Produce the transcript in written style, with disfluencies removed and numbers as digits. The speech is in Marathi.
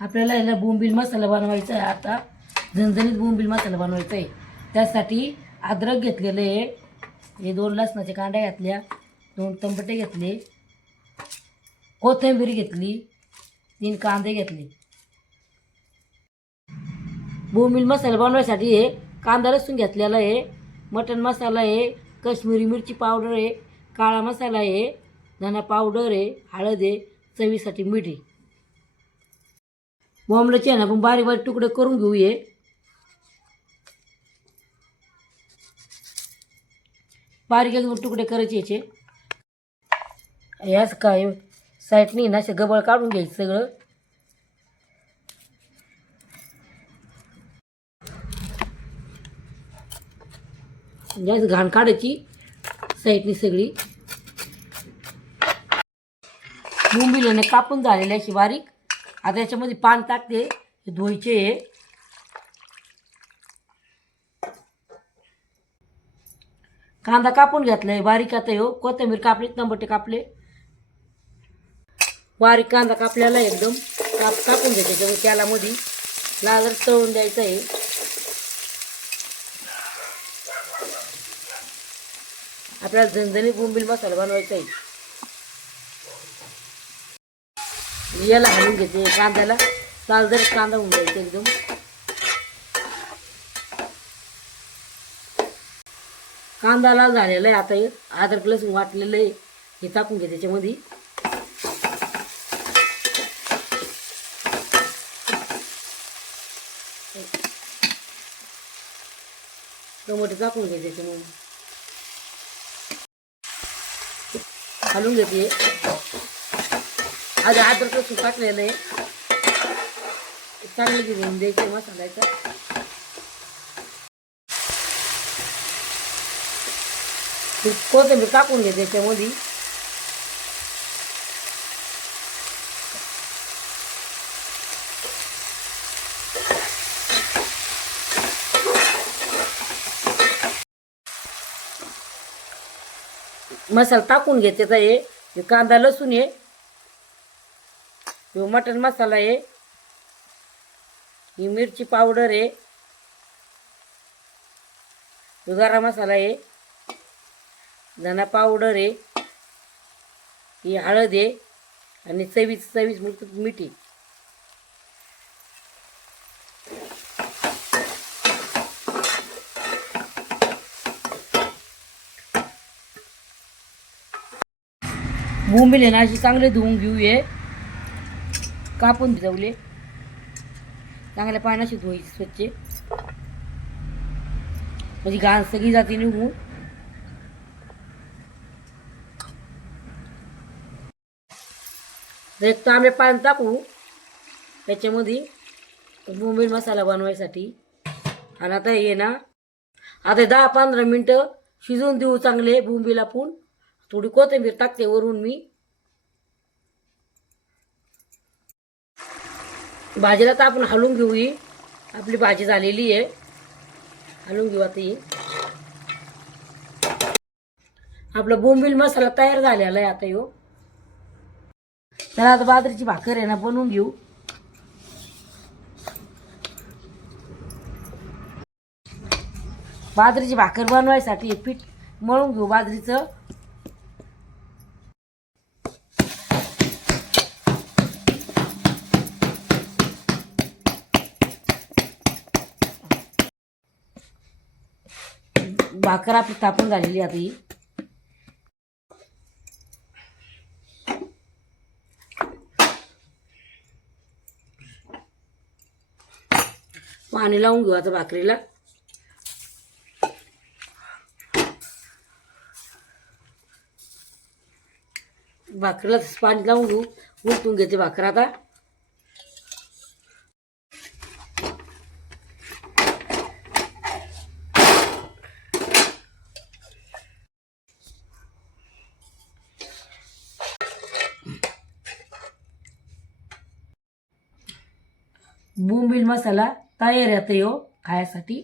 आपल्याला याला बोंबील मसाला बनवायचा आहे. आता झणझणीत बोंबील मसाला बनवायचा आहे. त्यासाठी अद्रक घेतलेलं आहे, हे 2 लसणाच्या कांड्या घेतल्या, 2 टमाटे घेतले, कोथिंबीर घेतली, 3 कांदे घेतले. बोंबील मसाला बनवायसाठी हे कांदा लसूण घेतलेला आहे, मटण मसाला आहे, काश्मीरी मिरची पावडर आहे, काळा मसाला आहे, धना पावडर आहे, हळद आहे, चवीसाठी मीठ आहे. बोंबलाचे आहे ना आपण बारीक बारीक तुकडे करून घेऊ. ये बारीक एकदम तुकडे करायचे याचे. याच काय साईडनी ना असे गबळ काढून घ्यायचं सगळं. जास्त घाण काढायची साईडनी सगळी. बोंबील कापून झालेले अशी बारीक. आता याच्यामध्ये पान टाकते, हे धुवायचे आहे. कांदा कापून घेतलाय बारीक. आता हो कोथिंबीर कापली, टमाटे कापले, बारीक कांदा कापलेला एकदम कापून घ्यायचे त्याच्यामध्ये तेलामध्ये लाल तळून द्यायचं आहे. आपल्याला झणझणीत बोंबील मसाला बनवायचा आहे. याला हलवून घ्यायचे कांद्याला, लाल जर कांदा होऊन द्यायचा एकदम. कांदा लाल झालेला आहे. आता हे अद्रक लसूण वाटलेलं आहे, हे टाकून घे त्याच्यामध्ये. टमाटे टाकून घे त्याच्यामध्ये, हलवून घेते. आधी अद्रक लसूण टाकलेलं आहे, चांगलं घेऊन द्यायचं मसाल्याचा. कोथिंबीर टाकून घे त्याच्यामध्ये. मसाला टाकून घे त्याचा. हे कांदा लसूण आहे, हे मटण मसाला आहे, ही मिरची पावडर आहे, गरम मसाला आहे, धना पावडर आहे, ही हळद आहे आणि चवीस मीठ आहे. बोंबील आहे ना अशी चांगले धुवून घेऊये, कापून भिजवले चांगल्या पाण्याशी धुवायची स्वच्छ, म्हणजे घाण सगळी जाती निघून. एक तांबे पाणी टाकू त्याच्यामध्ये बोंबील मसाला बनवायसाठी. आणि आता हे ना आता 10-15 मिनटं शिजवून देऊ चांगले बोंबील. आपण थोडी कोथिंबीर टाकते वरून मी. भाजीला तर आपण हलवून घेऊ. ही आपली भाजी झालेली आहे, हलवून घेऊ. आता ही आपला बोंबील मसाला तयार झालेला आहे. आता ह्यो त्याला आता बाजरीची भाकर आहे ना बनवून घेऊ. बाजरीची भाकर बनवायसाठी पीठ मळून घेऊ बाजरीचं. भाकर आपली थापून झालेली आता ही. पाणी लावून घेऊ आता भाकरीला. भाकरीला पाणी लावून घेऊ. उलटून घेते भाकर आता. बोंबील मसाला तयार येतो खायासाठी.